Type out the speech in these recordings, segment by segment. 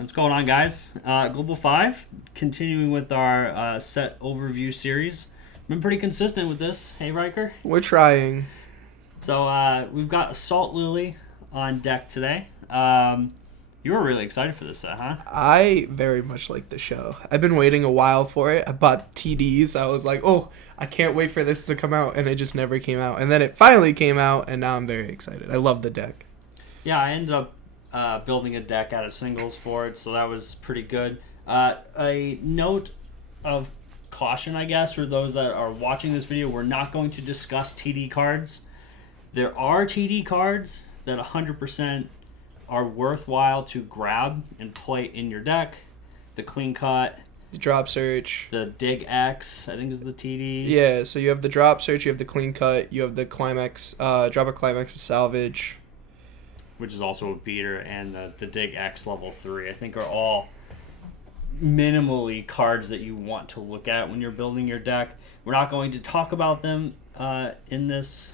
What's going on, guys? Global 5, continuing with our set overview series. Been pretty consistent with this. Hey, Riker? We're trying. So we've got Assault Lily on deck today. You were really excited for this set, huh? I very much like the show. I've been waiting a while for it. I bought TDs. I was like, oh, I can't wait for this to come out. And it just never came out. And then it finally came out, and now I'm very excited. I love the deck. Yeah, I ended up building a deck out of singles for it, so that was pretty good. A note of caution, I guess, for those that are watching this video, we're not going to discuss TD cards. There are TD cards that 100% are worthwhile to grab and play in your deck. The Clean Cut, The Drop Search. the Dig X, I think is the TD. Yeah, so you have the Drop Search, you have the Clean Cut, you have the Climax, Drop a Climax, Salvage. Which is also a beater, and the Dig X level 3, I think are all minimally cards that you want to look at when you're building your deck. We're not going to talk about them in this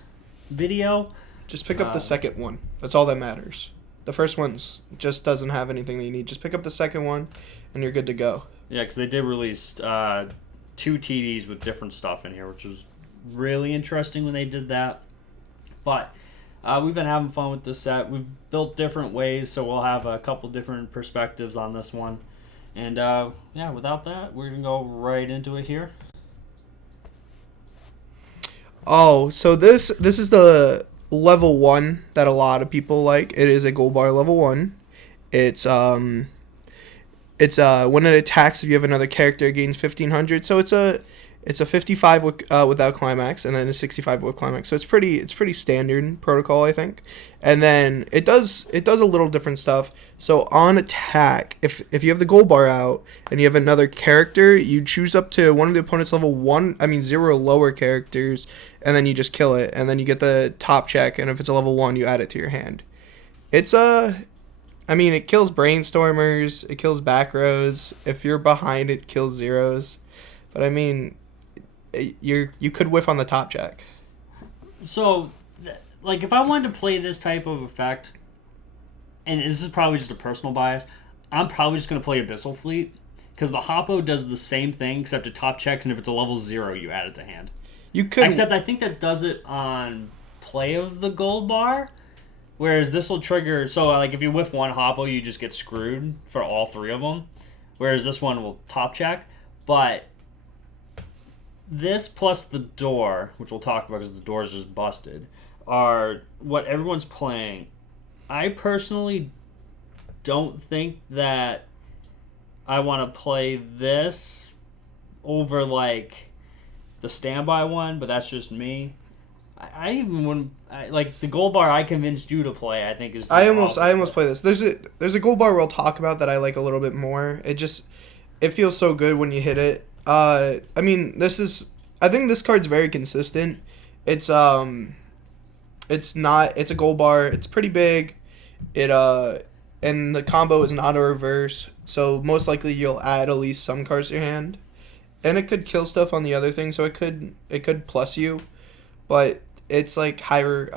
video. Just pick up the second one. That's all that matters. The first one's just doesn't have anything that you need. Just pick up the second one, and you're good to go. Yeah, because they did release 2 TDs with different stuff in here, which was really interesting when they did that. But we've been having fun with this set. We've built different ways, so we'll have a couple different perspectives on this one. And yeah, without that, we're going to go right into it here. Oh, so this is the level 1 that a lot of people like. It is a gold bar level 1. It's when it attacks, if you have another character, it gains 1500. So it's a 55 without climax, and then a 65 with climax. So it's pretty standard protocol, I think. And then it does a little different stuff. So on attack, if you have the gold bar out and you have another character, you choose up to one of the opponent's level 0 lower characters, and then you just kill it, and then you get the top check, and if it's a level 1, you add it to your hand. It kills brainstormers, it kills back rows. If you're behind, it kills zeros. But I mean, you could whiff on the top check. So, like, if I wanted to play this type of effect, and this is probably just a personal bias, I'm probably just going to play Abyssal Fleet, because the Hoppo does the same thing, except it top checks, and if it's a level 0, you add it to hand. You could, except I think that does it on play of the gold bar, whereas this will trigger, so like if you whiff one Hoppo, you just get screwed for all 3 of them, whereas this one will top check. But this plus the door, which we'll talk about because the door's just busted, are what everyone's playing. I personally don't think that I want to play this over like the standby one, but that's just me. I even wouldn't like the gold bar I convinced you to play. I think is. I almost play this. There's a gold bar we'll talk about that I like a little bit more. It feels so good when you hit it. I think this card's very consistent. It's a gold bar. It's pretty big. And the combo is an auto reverse, so most likely you'll add at least some cards to your hand. And it could kill stuff on the other thing, so it could plus you. But it's like higher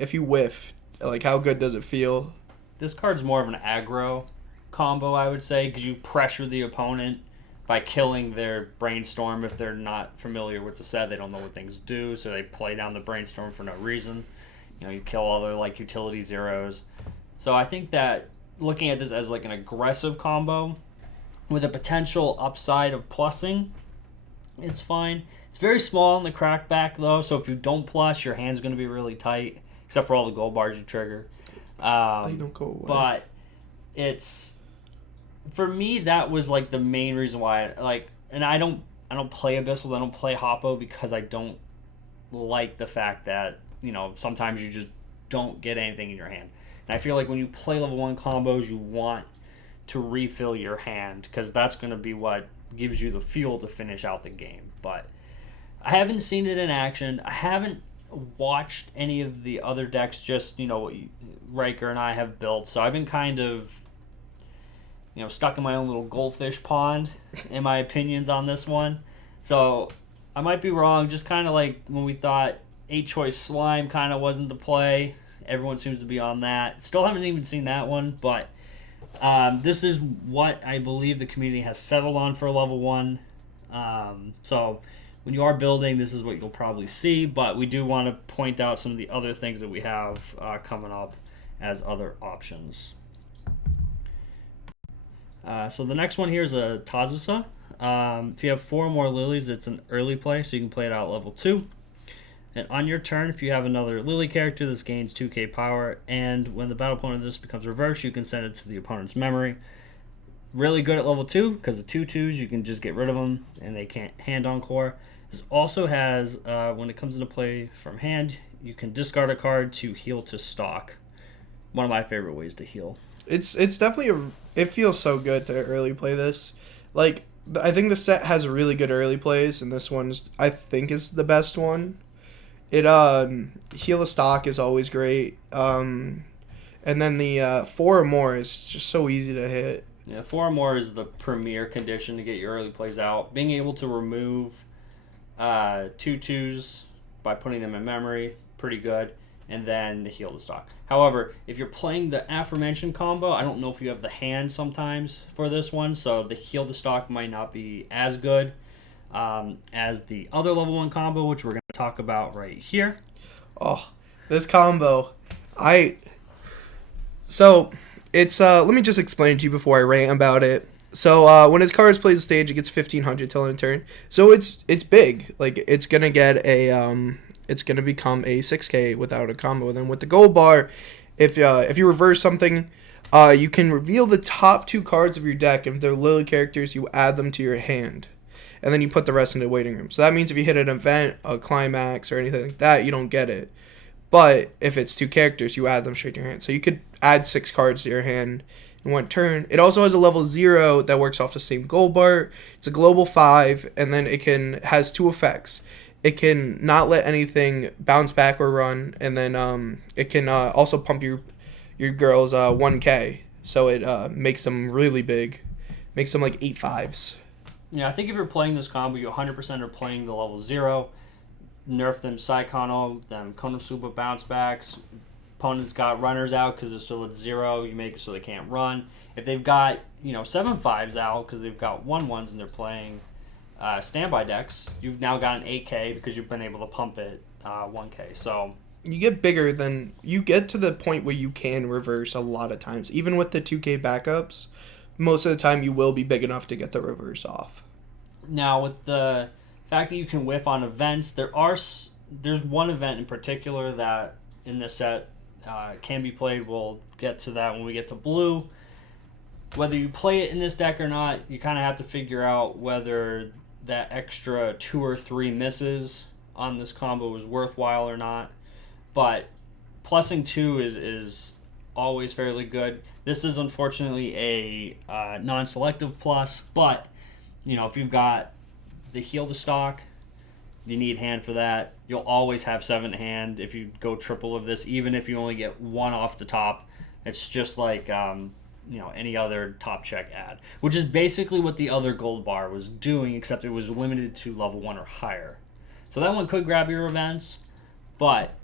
if you whiff, like how good does it feel? This card's more of an aggro combo, I would say, because you pressure the opponent by killing their brainstorm. If they're not familiar with the set, they don't know what things do, so they play down the brainstorm for no reason. You kill all their like utility zeros. So I think that looking at this as like an aggressive combo with a potential upside of plussing, it's fine. It's very small in the crackback though, so if you don't plus, your hand's going to be really tight, except for all the gold bars you trigger. They don't go away. But it's, for me, that was like the main reason why and I don't play Abyssals, I don't play Hoppo because I don't like the fact that, sometimes you just don't get anything in your hand. And I feel like when you play level 1 combos, you want to refill your hand, because that's going to be what gives you the fuel to finish out the game. But I haven't seen it in action. I haven't watched any of the other decks, just, what Riker and I have built. So I've been kind of, stuck in my own little goldfish pond in my opinions on this one. So I might be wrong, just kind of like when we thought 8-choice slime kind of wasn't the play. Everyone seems to be on that. Still haven't even seen that one, but This is what I believe the community has settled on for level 1. So when you are building, this is what you'll probably see, but we do want to point out some of the other things that we have coming up as other options. So the next one here is a Tazusa. If you have 4 or more lilies, it's an early play, so you can play it out at level 2. And on your turn, if you have another Lily character, this gains 2k power, and when the battle opponent of this becomes reversed, you can send it to the opponent's memory. Really good at level 2, because the 2/2s, you can just get rid of them, and they can't hand encore. This also has, when it comes into play from hand, you can discard a card to heal to stock. One of my favorite ways to heal. It's definitely it feels so good to early play this. Like, I think the set has really good early plays, and this one's, I think, is the best one. It heal a stock is always great. And then the 4 or more is just so easy to hit. Yeah, 4 or more is the premier condition to get your early plays out. Being able to remove 2/2s by putting them in memory, pretty good. And then the heal to stock. However, if you're playing the aforementioned combo, I don't know if you have the hand sometimes for this one, so the heal to stock might not be as good as the other level 1 combo, which we're going to talk about right here. Oh, this combo. So, it's, let me just explain it to you before I rant about it. So, when its card plays the stage, it gets 1500 till end of turn. So, it's big. Like, it's going to get a, it's going to become a 6k without a combo. And then with the gold bar, if you reverse something, you can reveal the top 2 cards of your deck. If they're Lily characters, you add them to your hand. And then you put the rest into the waiting room. So that means if you hit an event, a climax, or anything like that, you don't get it. But if it's 2 characters, you add them straight to your hand. So you could add 6 cards to your hand in one turn. It also has a level 0 that works off the same gold bar. It's a global 5, and then it has 2 effects. It can not let anything bounce back or run, and then it can also pump your girls 1k. So it makes them really big. Makes them like 8/5s. Yeah, I think if you're playing this combo, you 100% are playing the level 0. Nerf them Saikano, them Konosuba bounce backs. Opponents got runners out because they're still at 0. You make it so they can't run. If they've got 7/5s out because they've got 1/1s and they're playing standby decks, you've now got an 8k because you've been able to pump it 1k. So you get bigger than you get to the point where you can reverse a lot of times. Even with the 2k backups, most of the time you will be big enough to get the reverse off. Now with the fact that you can whiff on events, there's one event in particular that in this set can be played. We'll get to that when we get to blue. Whether you play it in this deck or not, you kind of have to figure out whether that extra 2 or 3 misses on this combo is worthwhile or not. But plussing 2 is always fairly good. This is unfortunately a non-selective plus, but if you've got the heal to stock, you need hand for that. You'll always have 7 hand if you go triple of this, even if you only get 1 off the top. It's just like any other top check ad, which is basically what the other gold bar was doing, except it was limited to level 1 or higher. So that one could grab your events, but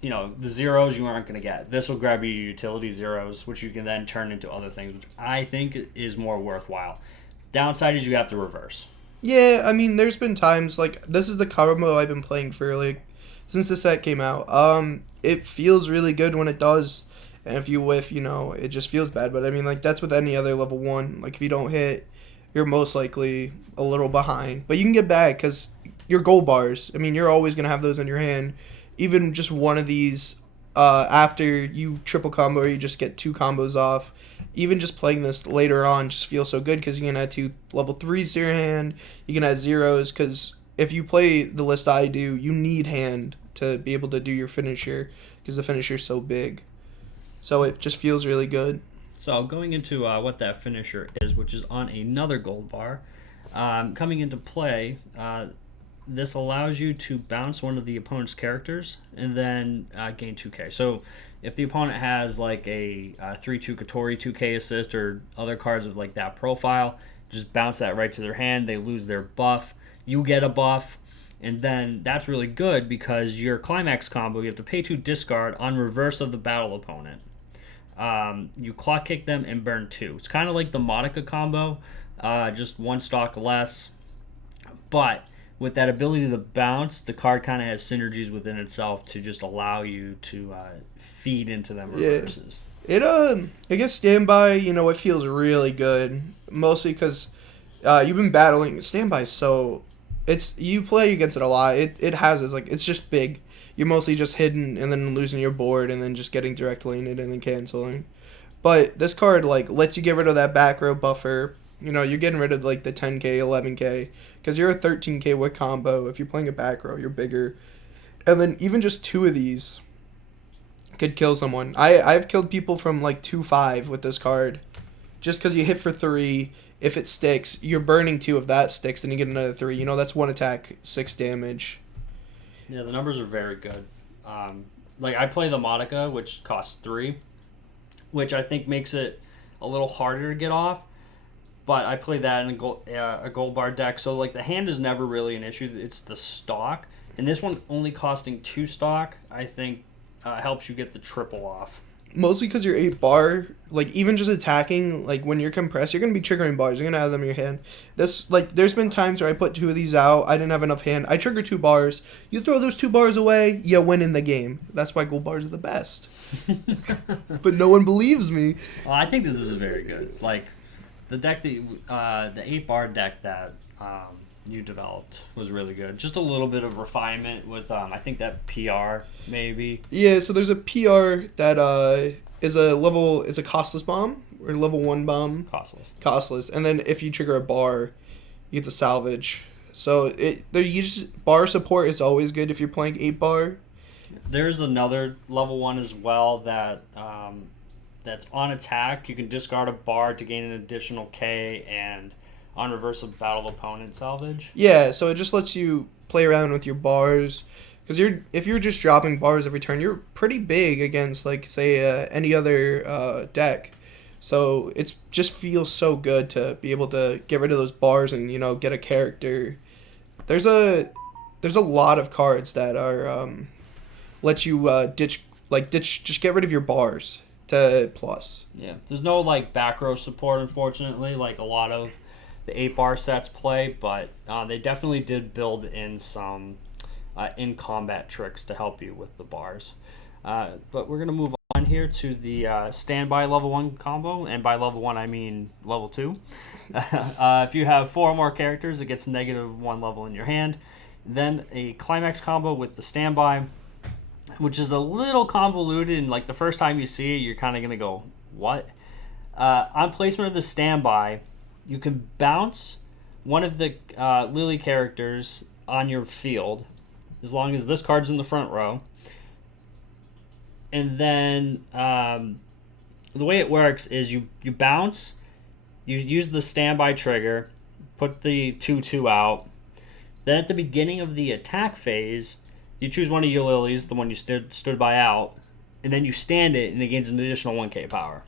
the zeros you aren't going to get. This will grab you utility zeros, which you can then turn into other things, which I think is more worthwhile. Downside is you have to reverse. Yeah, I mean, there's been times, like, this is the combo I've been playing for, like, since the set came out. It feels really good when it does, and if you whiff, it just feels bad. But, I mean, like, that's with any other level 1. Like, if you don't hit, you're most likely a little behind. But you can get back, because your gold bars, I mean, you're always going to have those in your hand. Even just one of these, after you triple combo, you just get 2 combos off. Even just playing this later on just feels so good because you can add 2 level 3s to your hand. You can add zeros because if you play the list I do, you need hand to be able to do your finisher because the finisher's so big. So it just feels really good. So going into what that finisher is, which is on another gold bar, coming into play, this allows you to bounce one of the opponent's characters and then gain 2k. So if the opponent has like a 3/2 Katori 2k assist or other cards with like that profile, just bounce that right to their hand. They lose their buff. You get a buff. And then that's really good because your climax combo, you have to pay 2 discard on reverse of the battle opponent. You clock kick them and burn 2. It's kind of like the Monica combo, just 1 stock less. But with that ability to bounce, the card kind of has synergies within itself to just allow you to feed into them reverses. I guess standby, it feels really good. Mostly because you've been battling standby, so you play against it a lot. It has it's just big. You're mostly just hidden and then losing your board and then just getting direct laning and then canceling. But this card lets you get rid of that back row buffer. You're getting rid of the 10k, 11k because you're a 13k with combo. If you're playing a back row, you're bigger. And then even just 2 of these could kill someone. I've killed people from 2-5 with this card. Just because you hit for 3, if it sticks, you're burning 2 of that sticks, and you get another 3. That's 1 attack, 6 damage. Yeah, the numbers are very good. I play the Monica, which costs 3, which I think makes it a little harder to get off. But I play that in a gold bar deck, so the hand is never really an issue. It's the stock, and this one only costing 2 stock, I think, helps you get the triple off. Mostly because you're 8 bar, even just attacking, when you're compressed, you're going to be triggering bars. You're going to have them in your hand. There's been times where I put 2 of these out. I didn't have enough hand. I trigger 2 bars. You throw those 2 bars away, you win in the game. That's why gold bars are the best. But no one believes me. Well, I think this is very good. The deck the 8 bar deck that you developed was really good. Just a little bit of refinement with I think that PR maybe. Yeah, so there's a PR that is a costless bomb or level 1 bomb. Costless. And then if you trigger a bar, you get the salvage. So bar support is always good if you're playing 8 bar. There's another level 1 as well that that's on attack. You can discard a bar to gain an additional K and on reverse of battle opponent salvage. Yeah, so it just lets you play around with your bars. Because if you're just dropping bars every turn, you're pretty big against, say, any other deck. So it just feels so good to be able to get rid of those bars and, get a character. There's a lot of cards that are let you ditch, just get rid of your bars to plus. Yeah, there's no, back row support, unfortunately, a lot of the 8 bar sets play, but they definitely did build in some in combat tricks to help you with the bars. But we're going to move on here to the standby level 1 combo, and by level 1 I mean level 2. If you have 4 or more characters, it gets -1 level in your hand. Then a climax combo with the standby, which is a little convoluted, and the first time you see it, you're kind of going to go, what? On placement of the standby, you can bounce one of the Lily characters on your field, as long as this card's in the front row. And then the way it works is you bounce, you use the standby trigger, put the 2/2 out. Then at the beginning of the attack phase, you choose one of your Lilies, the one you stood by out, and then you stand it, and it gains an additional 1k power.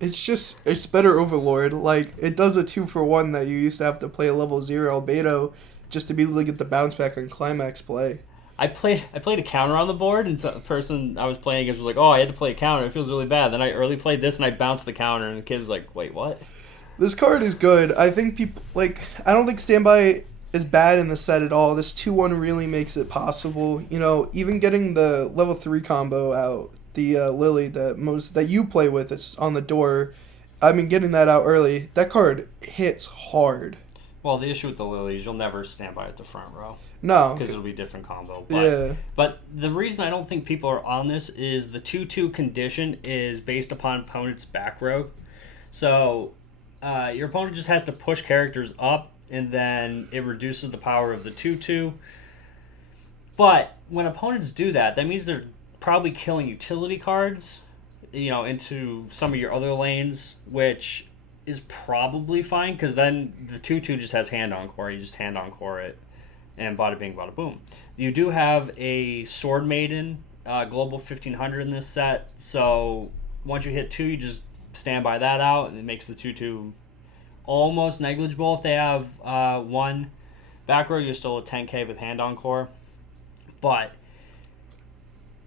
It's better Overlord. It does a 2-for-1 that you used to have to play a level 0 Albedo just to be able to get the bounce back on climax play. I played a counter on the board, and the person I was playing against was like, oh, I had to play a counter. It feels really bad. Then I early played this, and I bounced the counter, and the kid was like, wait, what? This card is good. I think people, I don't think standby is bad in the set at all. This 2-1 really makes it possible. Even getting the level 3 combo out, the Lily that you play with, it's on the door. Getting that out early, that card hits hard. Well, the issue with the Lilies, you'll never stand by at the front row. No. Because it'll be a different combo. But the reason I don't think people are on this is the 2/2 condition is based upon opponent's back row. So your opponent just has to push characters up, and then it reduces the power of the 2/2. But when opponents do that, that means they're probably killing utility cards, into some of your other lanes, which is probably fine, because then the 2/2 just has hand encore. You just hand encore it, and bada bing, bada boom. You do have a Sword Maiden Global 1500 in this set, so once you hit 2, you just stand by that out, and it makes the 2/2 almost negligible. If they have 1 back row, you're still at 10k with hand encore. But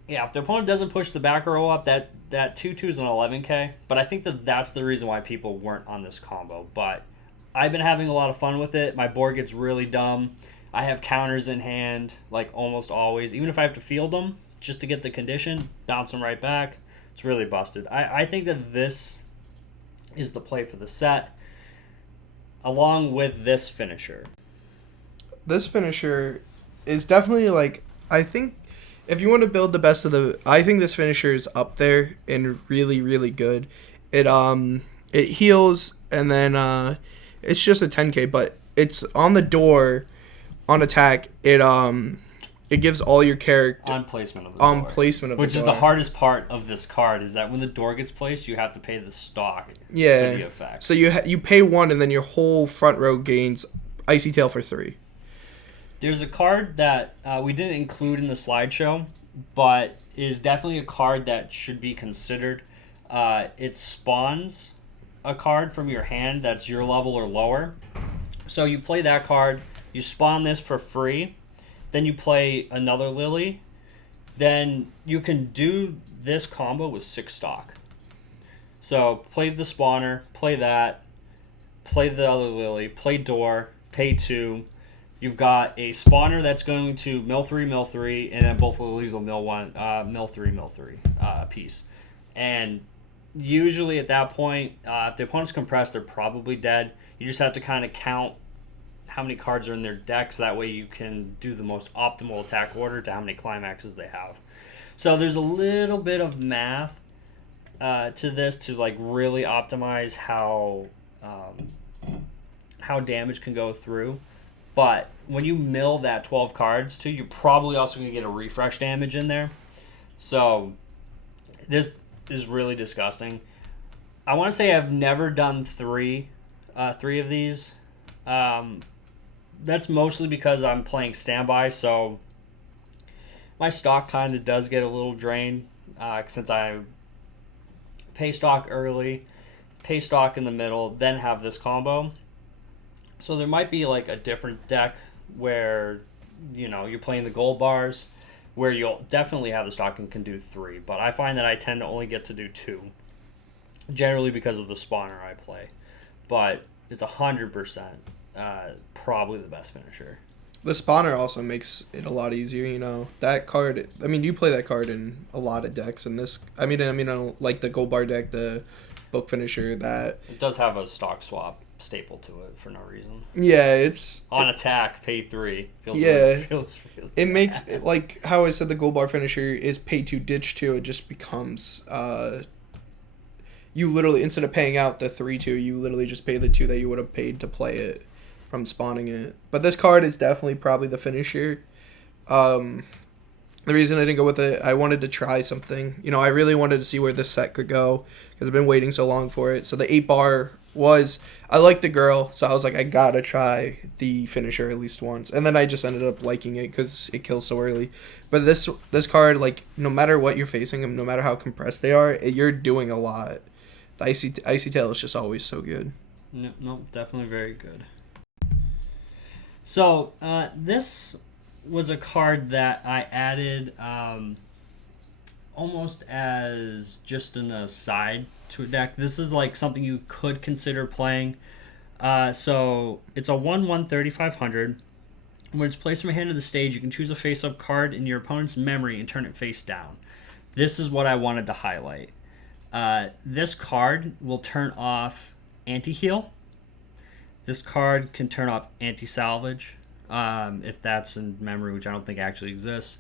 Yeah, if the opponent doesn't push the back row up, that 2/2 is an 11k. But I think that's the reason why people weren't on this combo. But I've been having a lot of fun with it. My board gets really dumb. I have counters in hand, like almost always. Even if I have to field them, just to get the condition, bounce them right back. It's really busted. I think that this is the play for the set, along with this finisher. This finisher is definitely like, I think if you want to build the best of the, I think this finisher is up there and really, really good. It heals, and then it's just a 10k, but it's on the door on attack. It gives all your character on placement of the door. Which is the hardest part of this card, is that when the door gets placed, you have to pay the stock for the effect. So you pay 1, and then your whole front row gains Icy Tail for 3. There's a card that we didn't include in the slideshow, but is definitely a card that should be considered. It spawns a card from your hand that's your level or lower. So you play that card, you spawn this for free, then you play another Lily, then you can do this combo with 6 stock. So play the spawner, play that, play the other Lily, play door, pay 2. You've got a spawner that's going to mill 3, and then both Lilies will mill 1, mill 3 piece. And usually at that point, if the opponent's compressed, they're probably dead. You just have to kind of count how many cards are in their deck, so that way you can do the most optimal attack order to how many climaxes they have. So there's a little bit of math to this to like really optimize how damage can go through. But when you mill that 12 cards too, you're probably also going to get a refresh damage in there. So this is really disgusting. I want to say I've never done three of these. That's mostly because I'm playing standby, so my stock kind of does get a little drained since I pay stock early, pay stock in the middle, then have this combo. So there might be like a different deck where, you know, you're playing the gold bars, where you'll definitely have the stock and can do 3. But I find that I tend to only get to do 2, generally because of the spawner I play. But it's 100% probably the best finisher. The spawner also makes it a lot easier, you know. That card, I mean, you play that card in a lot of decks, and this, I don't like the gold bar deck, the book finisher, that... It does have a stock swap staple to it for no reason. Yeah, it's... On attack, pay 3. Feels really it makes, like, how I said the gold bar finisher is pay 2, ditch 2, it just becomes... you literally, instead of paying out the 3/2, you literally just pay the 2 that you would have paid to play it from spawning it. But this card is definitely probably the finisher. The reason I didn't go with it, I wanted to try something. You know, I really wanted to see where this set could go because I've been waiting so long for it. So the 8-bar was, I liked the girl, so I was like, I gotta try the finisher at least once. And then I just ended up liking it because it kills so early. But this card, like, no matter what you're facing them, no matter how compressed they are, you're doing a lot. The Icy Tail is just always so good. No, definitely very good. So, this was a card that I added almost as just an aside to a deck. This is like something you could consider playing. So, it's a 1/1 3500. When it's placed from your hand to the stage, you can choose a face-up card in your opponent's memory and turn it face down. This is what I wanted to highlight. This card will turn off anti-heal. This card can turn off anti-salvage, if that's in memory, which I don't think actually exists.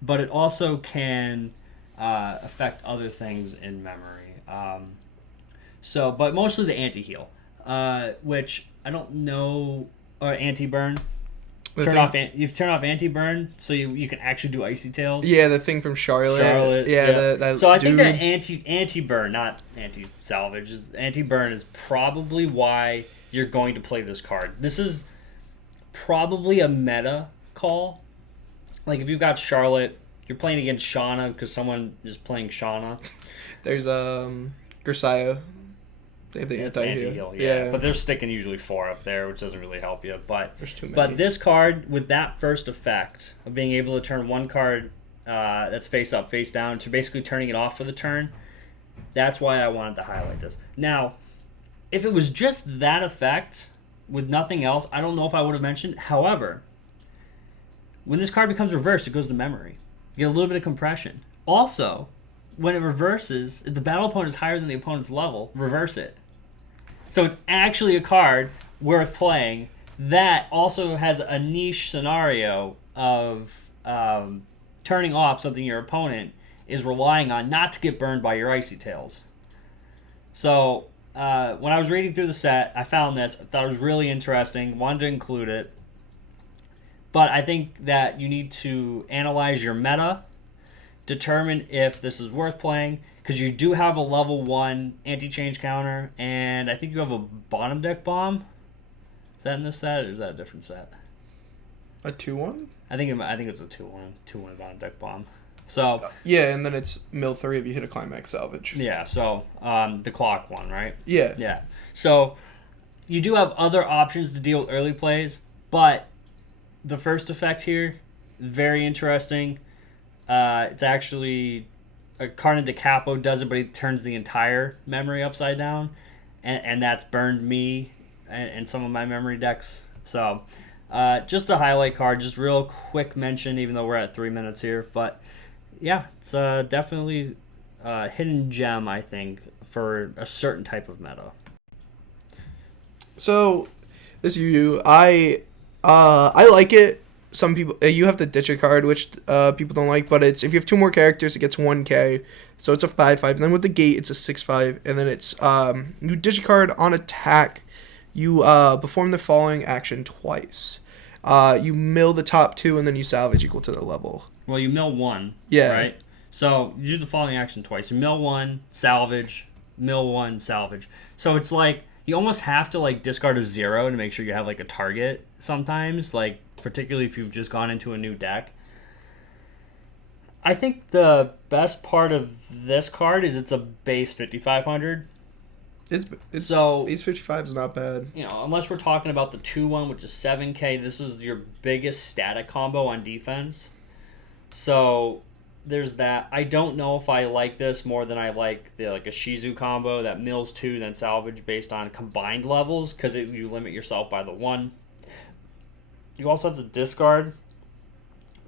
But it also can affect other things in memory. But mostly the anti-heal, which I don't know, or anti-burn. You turn off anti-burn, so you can actually do Icy Tails. Yeah, the thing from Charlotte. Yeah. So I think that anti-burn, not anti-salvage, anti-burn is probably why you're going to play this card. This is probably a meta call. Like if you've got Charlotte, you're playing against Shauna because someone is playing Shauna. There's Grisaya. They have the anti-heal. Yeah. But they're sticking usually 4 up there, which doesn't really help you. But there's too many. But this card, with that first effect of being able to turn one card that's face up, face down, to basically turning it off for the turn. That's why I wanted to highlight this. Now, if it was just that effect with nothing else, I don't know if I would have mentioned. However, when this card becomes reversed, it goes to memory. You get a little bit of compression. Also, when it reverses, if the battle opponent is higher than the opponent's level, reverse it. So it's actually a card worth playing that also has a niche scenario of turning off something your opponent is relying on not to get burned by your Icy Tails. So when I was reading through the set, I found this. I thought it was really interesting. Wanted to include it. But I think that you need to analyze your meta, determine if this is worth playing, because you do have a level 1 anti-change counter, and I think you have a bottom deck bomb. Is that in this set, or is that a different set? A 2-1? I think it's a 2-1 bottom deck bomb. So yeah, and then it's mill 3 if you hit a climax salvage. Yeah, so the clock one, right? Yeah. Yeah. So you do have other options to deal with early plays, but the first effect here, very interesting. It's actually Carna de Capo does it, but he turns the entire memory upside down, and that's burned me and some of my memory decks. So just a highlight card, just real quick mention, even though we're at 3 minutes here. But yeah, it's definitely a hidden gem, I think, for a certain type of meta. So this I like it. Some people, you have to ditch a card, which people don't like, but it's if you have 2 more characters, it gets 1k, so it's a 5/5. And then with the gate, it's a 6/5, and then it's you ditch a card on attack. You perform the following action twice. You mill the top 2, and then you salvage equal to the level. Well, you mill 1. Yeah. Right. So you do the following action twice. You mill 1, salvage, mill 1, salvage. So it's like you almost have to like discard a 0 to make sure you have like a target sometimes, like particularly if you've just gone into a new deck. I think the best part of this card is it's a base 5500. It's so base 55 is not bad. You know, unless we're talking about the 2-1, which is 7k, this is your biggest static combo on defense. So there's that. I don't know if I like this more than I like a Shizu combo that mills 2 then salvage based on combined levels, because you limit yourself by the 1. You also have to discard,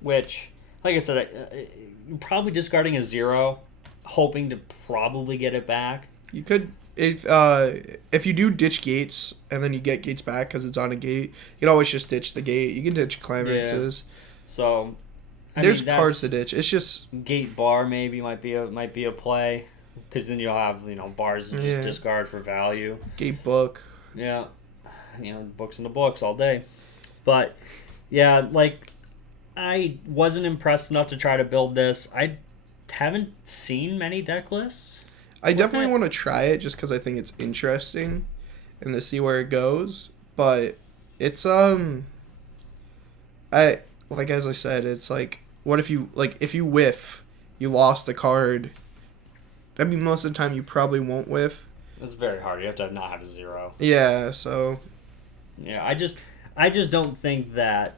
which, like I said, you're probably discarding a 0, hoping to probably get it back. You could, if you do ditch gates and then you get gates back because it's on a gate, you can always just ditch the gate. You can ditch climaxes. Yeah. So there's cards to ditch. It's just gate bar maybe might be a play, because then you'll have bars to just discard for value. Gate book. Yeah, books in the books all day. But yeah, I wasn't impressed enough to try to build this. I haven't seen many deck lists. I definitely want to try it just because I think it's interesting and to see where it goes. But it's as I said, it's like, what if you whiff, you lost the card. I mean, most of the time you probably won't whiff. It's very hard. You have to not have a 0. Yeah. So. Yeah, I just don't think that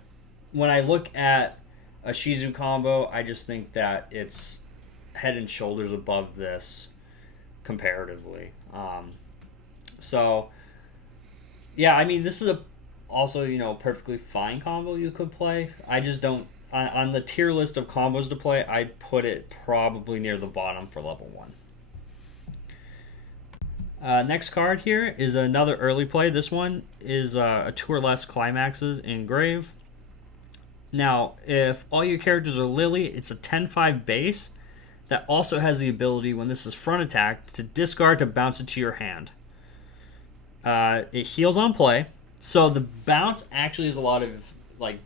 when I look at a Shizu combo, I just think that it's head and shoulders above this comparatively. So, yeah, I mean, this is also perfectly fine combo you could play. I just don't, on the tier list of combos to play, I'd put it probably near the bottom for level 1. Next card here is another early play. This one is a 2 or less climaxes in Grave. Now, if all your characters are Lily, it's a 10/5 base that also has the ability, when this is front attack, to discard to bounce it to your hand. It heals on play, so the bounce actually has a lot of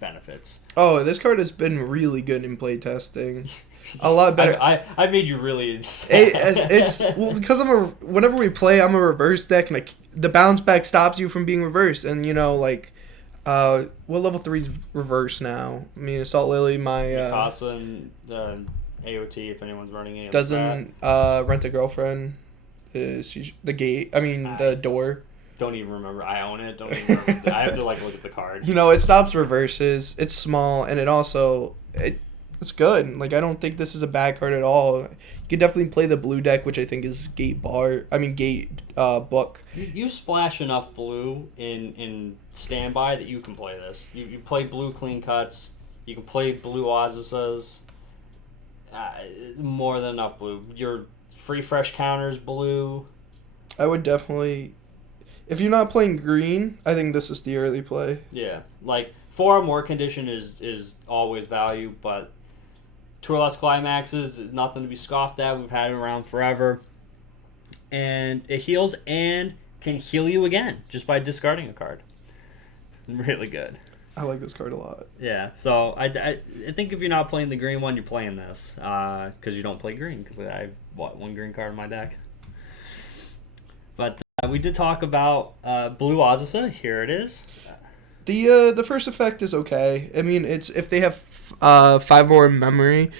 benefits. Oh, this card has been really good in play testing. A lot better. I made you really insane. It's because whenever we play, I'm a reverse deck, and the bounce back stops you from being reversed. And what level 3's reverse now? I mean, Assault Lily, my Mikasa and AOT, if anyone's running any. Doesn't Rent a Girlfriend is the gate? I mean, the door. Don't even remember. I own it. Don't even remember. I have to look at the card. It stops reverses. It's small, and it also It's good. Like, I don't think this is a bad card at all. You could definitely play the blue deck, which I think is Gate Book. You splash enough blue in standby that you can play this. You play blue clean cuts. You can play blue Ozzuses. More than enough blue. Your free fresh counters blue. I would definitely... If you're not playing green, I think this is the early play. Yeah. Like, 4 or more condition is always value, but 2 or less climaxes is nothing to be scoffed at. We've had it around forever. And it heals and can heal you again just by discarding a card. Really good. I like this card a lot. Yeah, so I think if you're not playing the green one, you're playing this. Because you don't play green, because I have, one green card in my deck. But we did talk about blue Ozzusa. Here it is. The first effect is okay. I mean, it's if they have 5 more in memory,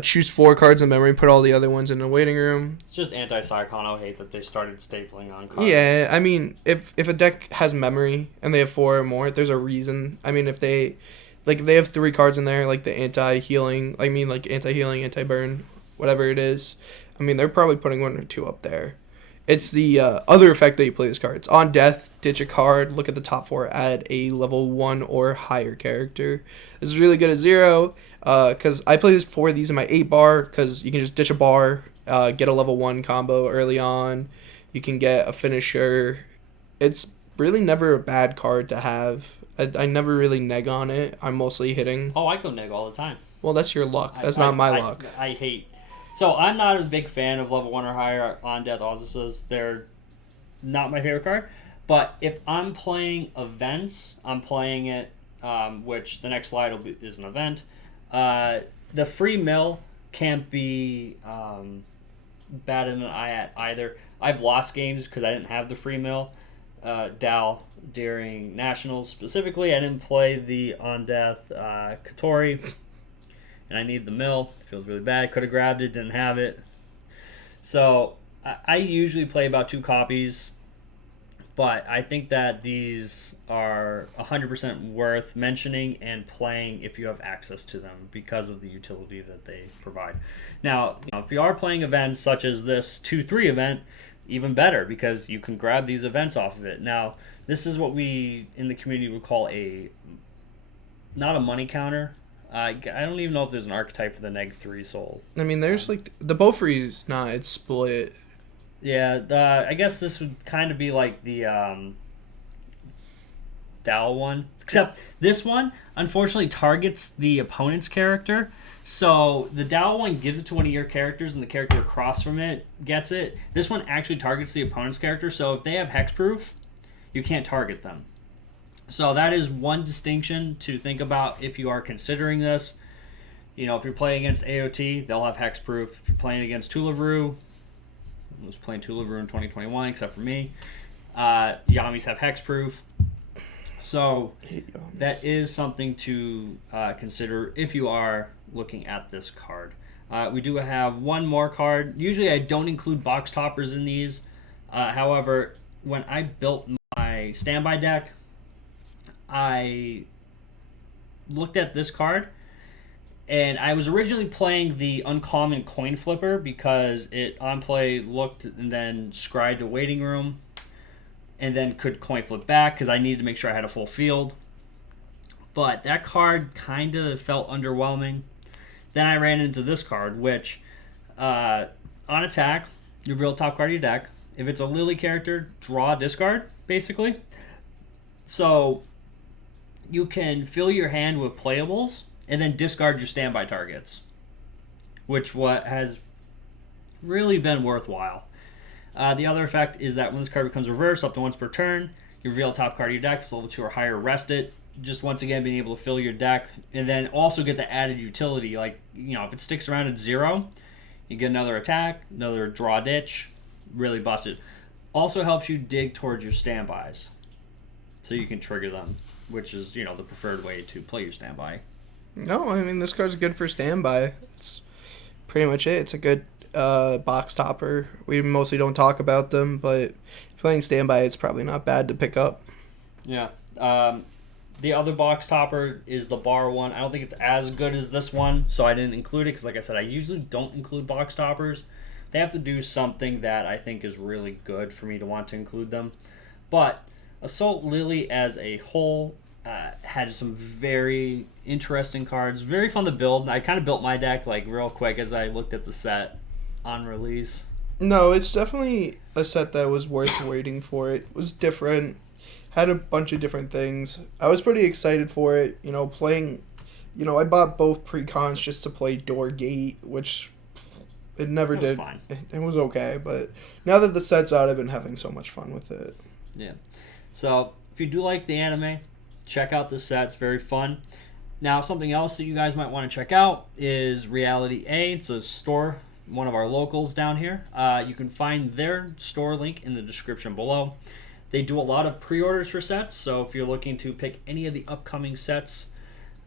choose 4 cards in memory, put all the other ones in the waiting room. It's just anti-Cyclone. I hate that they started stapling on cards. Yeah, I mean, if a deck has memory and they have 4 or more, there's a reason. I mean, if they have 3 cards in there, like the anti-healing, anti-burn, whatever it is, I mean, they're probably putting 1 or 2 up there. It's the other effect that you play this card. It's on death, ditch a card, look at the top 4, add a level 1 or higher character. This is really good at 0, because I play 4 of these in my 8 bar, because you can just ditch a bar, get a level 1 combo early on. You can get a finisher. It's really never a bad card to have. I never really neg on it. I'm mostly hitting. Oh, I go neg all the time. Well, that's your luck. That's not my luck. I hate... So I'm not a big fan of level 1 or higher on death Ozzuses. They're not my favorite card. But if I'm playing events, I'm playing it, which the next slide is an event. The free mill can't be batted an eye at either. I've lost games because I didn't have the free mill. Dal during Nationals specifically, I didn't play the on death Katori. And I need the mill. It feels really bad. Could have grabbed it, didn't have it. So I usually play about 2 copies, but I think that these are 100% worth mentioning and playing if you have access to them because of the utility that they provide. Now, if you are playing events such as this 2-3 event, even better because you can grab these events off of it. Now, this is what we in the community would call not a money counter. I don't even know if there's an archetype for the neg 3 soul. I mean, there's like the Beaufry's not. It's split. Yeah, I guess this would kind of be like the Dow one. Except this one, unfortunately, targets the opponent's character. So the Dow one gives it to one of your characters, and the character across from it gets it. This one actually targets the opponent's character. So if they have hexproof, you can't target them. So that is one distinction to think about if you are considering this. If you're playing against AOT, they'll have hexproof. If you're playing against Tulavroo, I was playing Tulavroo in 2021, except for me. Yamis have hexproof. So that is something to consider if you are looking at this card. We do have one more card. Usually I don't include box toppers in these. However, when I built my standby deck, I looked at this card, and I was originally playing the uncommon coin flipper because it on play looked and then scried to waiting room, and then could coin flip back because I needed to make sure I had a full field. But that card kind of felt underwhelming. Then I ran into this card, which on attack, you reveal top card of your deck. If it's a Lily character, draw, discard, basically. So you can fill your hand with playables and then discard your standby targets, which has really been worthwhile. The other effect is that when this card becomes reversed up to once per turn, you reveal top card of your deck. If it's level 2 or higher, rest it. Just once again being able to fill your deck and then also get the added utility. Like, if it sticks around at 0, you get another attack, another draw ditch. Really busted. Also helps you dig towards your standbys so you can trigger them, which is, the preferred way to play your standby. No, I mean, this card's good for standby. It's pretty much it. It's a good box topper. We mostly don't talk about them, but playing standby, it's probably not bad to pick up. Yeah. The other box topper is the bar one. I don't think it's as good as this one, so I didn't include it because, like I said, I usually don't include box toppers. They have to do something that I think is really good for me to want to include them. But Assault Lily as a whole had some very interesting cards. Very fun to build. I kind of built my deck like real quick as I looked at the set on release. No, it's definitely a set that was worth waiting for. It was different. Had a bunch of different things. I was pretty excited for it. You know, playing... You know, I bought both precons just to play Door Gate, which it never did. Fine. It was okay, but now that the set's out, I've been having so much fun with it. Yeah. So, if you do like the anime, check out the set. It's very fun. Now, something else that you guys might want to check out is Reality A. It's a store, one of our locals down here. You can find their store link in the description below. They do a lot of pre-orders for sets, so if you're looking to pick any of the upcoming sets,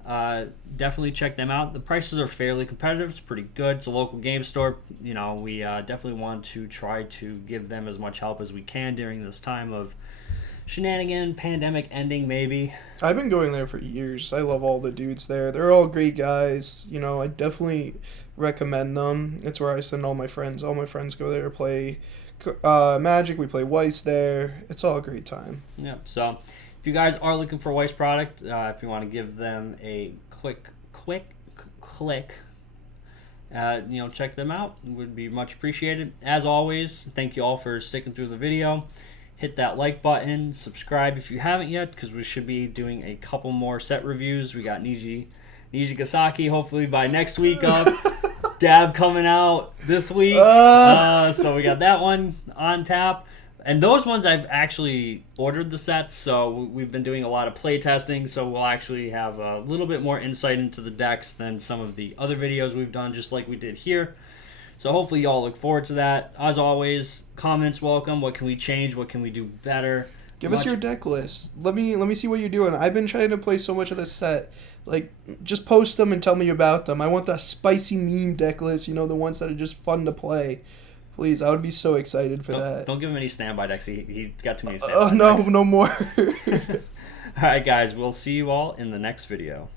definitely check them out. The prices are fairly competitive. It's pretty good. It's a local game store. You know, we definitely want to try to give them as much help as we can during this time of shenanigan, pandemic ending maybe. I've been going there for years. I love all the dudes there. They're all great guys. You know, I definitely recommend them. It's where I send all my friends. All my friends go there to play Magic. We play Weiss there. It's all a great time. Yeah, so if you guys are looking for a Weiss product, if you want to give them a quick click, you know, check them out. It would be much appreciated. As always, thank you all for sticking through the video. Hit that like button, subscribe if you haven't yet, because we should be doing a couple more set reviews. We got Niji Gasaki hopefully by next week up. Dab coming out this week. So we got that one on tap. And those ones I've actually ordered the sets, so we've been doing a lot of play testing, so we'll actually have a little bit more insight into the decks than some of the other videos we've done, just like we did here. So hopefully y'all look forward to that. As always, comments welcome. What can we change? What can we do better? Give us your deck list. Let me see what you're doing. I've been trying to play so much of this set. Like, just post them and tell me about them. I want the spicy meme deck list, you know, the ones that are just fun to play. Please, I would be so excited for that. Don't give him any standby decks. He's got too many standby decks. decks. No more. All right, guys. We'll see you all in the next video.